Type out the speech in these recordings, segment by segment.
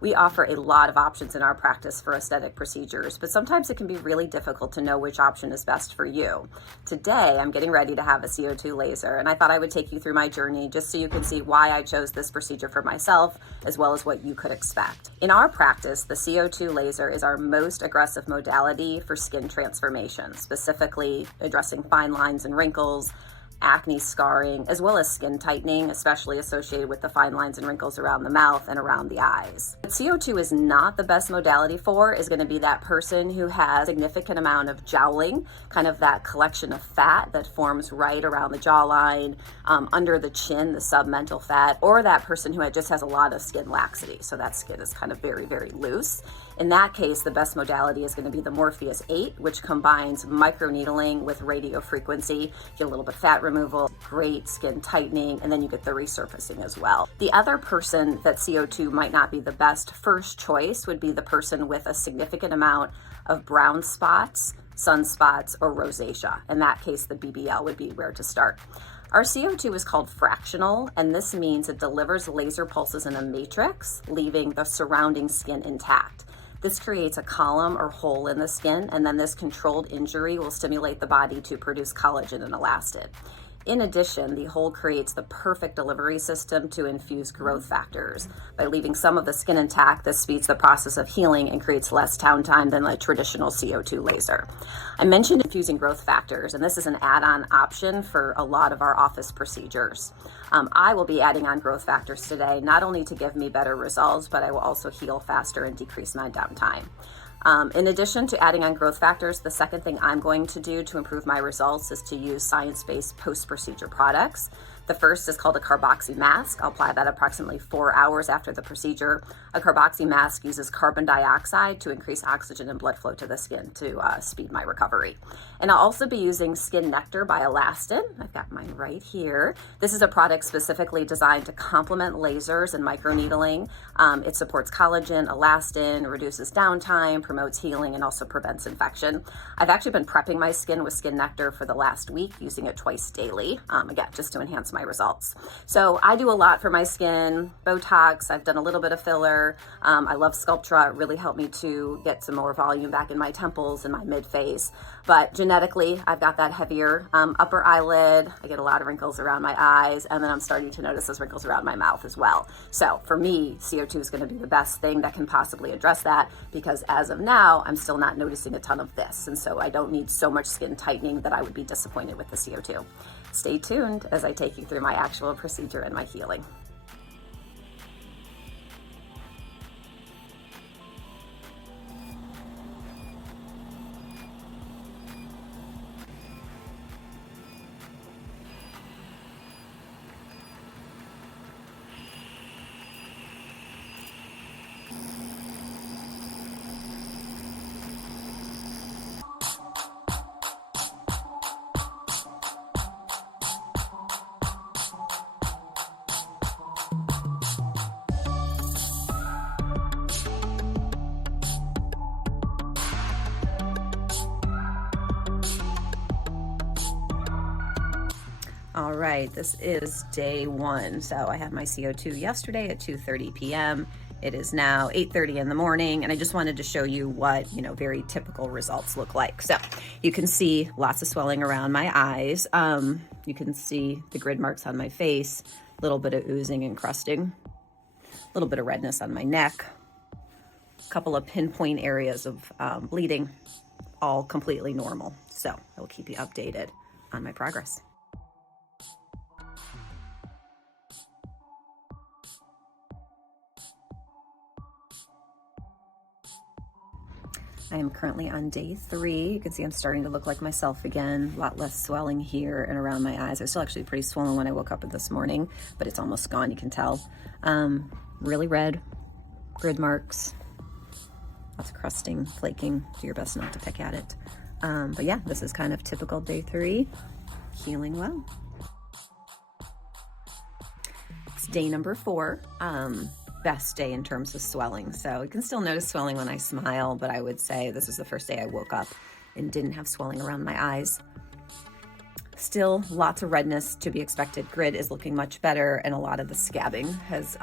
We offer a lot of options in our practice for aesthetic procedures, but sometimes it can be really difficult to know which option is best for you. Today, I'm getting ready to have a CO2 laser, and I thought I would take you through my journey just so you can see why I chose this procedure for myself, as well as what you could expect. In our practice, the CO2 laser is our most aggressive modality for skin transformation, specifically addressing fine lines and wrinkles, acne scarring, as well as skin tightening, especially associated with the fine lines and wrinkles around the mouth and around the eyes. What CO2 is not the best modality for is going to be that person who has a significant amount of jowling, kind of that collection of fat that forms right around the jawline, under the chin, the submental fat, or that person who just has a lot of skin laxity. So that skin is kind of very, very loose. In that case, the best modality is going to be the Morpheus 8, which combines microneedling with radio frequency, get a little bit of fat removal, great skin tightening, and then you get the resurfacing as well. The other person that CO2 might not be the best first choice would be the person with a significant amount of brown spots, sunspots, or rosacea. In that case, the BBL would be where to start. Our CO2 is called fractional, and this means it delivers laser pulses in a matrix, leaving the surrounding skin intact. This creates a column or hole in the skin, and then this controlled injury will stimulate the body to produce collagen and elastin. In addition, the hole creates the perfect delivery system to infuse growth factors. By leaving some of the skin intact, this speeds the process of healing and creates less downtime than a traditional CO2 laser. I mentioned infusing growth factors, and this is an add-on option for a lot of our office procedures. I will be adding on growth factors today, not only to give me better results, but I will also heal faster and decrease my downtime. In addition to adding on growth factors, the second thing I'm going to do to improve my results is to use science-based post-procedure products. The first is called a carboxy mask. I'll apply that approximately 4 hours after the procedure. A carboxy mask uses carbon dioxide to increase oxygen and blood flow to the skin to speed my recovery. And I'll also be using Skin Nectar by Elastin. I've got mine right here. This is a product specifically designed to complement lasers and microneedling. It supports collagen, elastin, reduces downtime, promotes healing, and also prevents infection. I've actually been prepping my skin with Skin Nectar for the last week, using it twice daily, again, just to enhance my results. So I do a lot for my skin. Botox, I've done a little bit of filler. I love Sculptra. It really helped me to get some more volume back in my temples and my mid-face. But genetically, I've got that heavier upper eyelid. I get a lot of wrinkles around my eyes, and then I'm starting to notice those wrinkles around my mouth as well. So for me, CO2 is going to be the best thing that can possibly address that, because as of now, I'm still not noticing a ton of this. And so I don't need so much skin tightening that I would be disappointed with the CO2. Stay tuned as I take you through my actual procedure and my healing. All right, this is day one. So I had my CO2 yesterday at 2:30 p.m. It is now 8:30 in the morning, and I just wanted to show you what, very typical results look like. So you can see lots of swelling around my eyes. You can see the grid marks on my face, a little bit of oozing and crusting, a little bit of redness on my neck, a couple of pinpoint areas of bleeding, all completely normal. So I will keep you updated on my progress. I am currently on day 3. You can see I'm starting to look like myself again. A lot less swelling here and around my eyes. I was still actually pretty swollen when I woke up this morning, but it's almost gone, you can tell. Really red, grid marks, lots of crusting, flaking. Do your best not to pick at it. But yeah, this is kind of typical day 3, healing well. It's day number 4. Best day in terms of swelling. So you can still notice swelling when I smile, but I would say this is the first day I woke up and didn't have swelling around my eyes. Still lots of redness to be expected. Grid is looking much better, and a lot of the scabbing has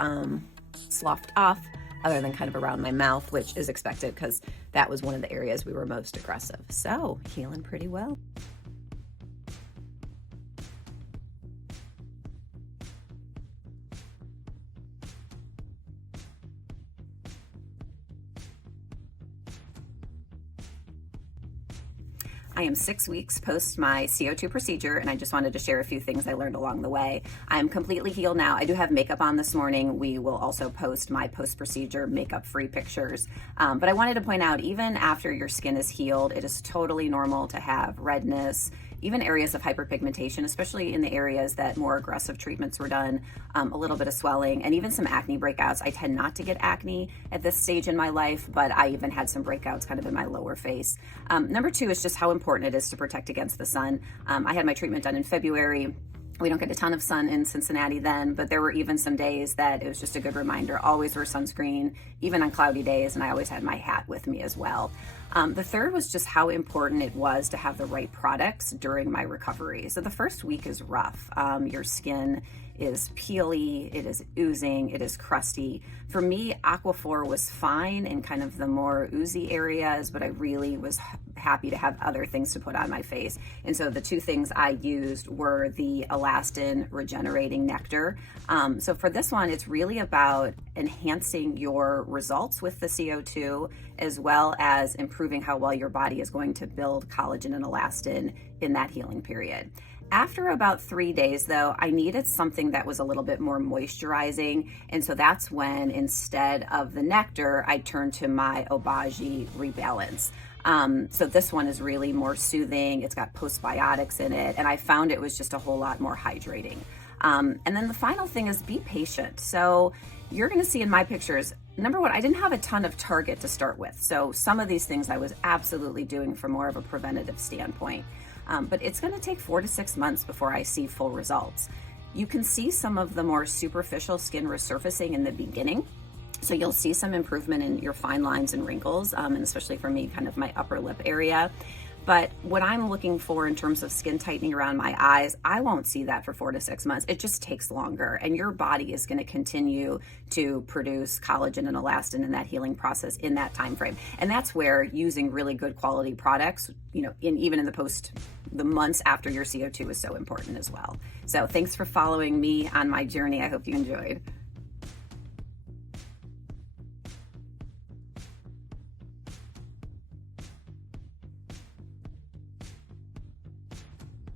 sloughed off. other than kind of around my mouth, which is expected because that was one of the areas we were most aggressive. So healing pretty well. I am 6 weeks post my CO2 procedure, and I just wanted to share a few things I learned along the way. I'm completely healed now. I do have makeup on this morning. We will also post my post-procedure makeup-free pictures. But I wanted to point out, even after your skin is healed, it is totally normal to have redness, even areas of hyperpigmentation, especially in the areas that more aggressive treatments were done, a little bit of swelling, and even some acne breakouts. I tend not to get acne at this stage in my life, but I even had some breakouts kind of in my lower face. Number 2 is just how important it is to protect against the sun. I had my treatment done in February. We don't get a ton of sun in Cincinnati then, but there were even some days that it was just a good reminder. Always wear sunscreen, even on cloudy days, and I always had my hat with me as well. The third was just how important it was to have the right products during my recovery. So the first week is rough. Your skin is peely, it is oozing, it is crusty. For me, Aquaphor was fine in kind of the more oozy areas, but I really was happy to have other things to put on my face. And so the 2 things I used were the elastin regenerating nectar. So for this one, it's really about enhancing your results with the CO2, as well as improving how well your body is going to build collagen and elastin in that healing period. After about 3 days, though, I needed something that was a little bit more moisturizing. And so that's when, instead of the nectar, I turned to my Obagi Rebalance. So this one is really more soothing. It's got postbiotics in it. And I found it was just a whole lot more hydrating. And then the final thing is be patient. So you're going to see in my pictures, number 1, I didn't have a ton of target to start with. So some of these things I was absolutely doing from more of a preventative standpoint. But it's going to take 4 to 6 months before I see full results. You can see some of the more superficial skin resurfacing in the beginning. So you'll see some improvement in your fine lines and wrinkles, and especially for me, kind of my upper lip area. But what I'm looking for in terms of skin tightening around my eyes, I won't see that for 4 to 6 months. It just takes longer, and your body is going to continue to produce collagen and elastin in that healing process in that time frame. And that's where using really good quality products, even in the months after your CO2 is so important as well. So thanks for following me on my journey. I hope you enjoyed.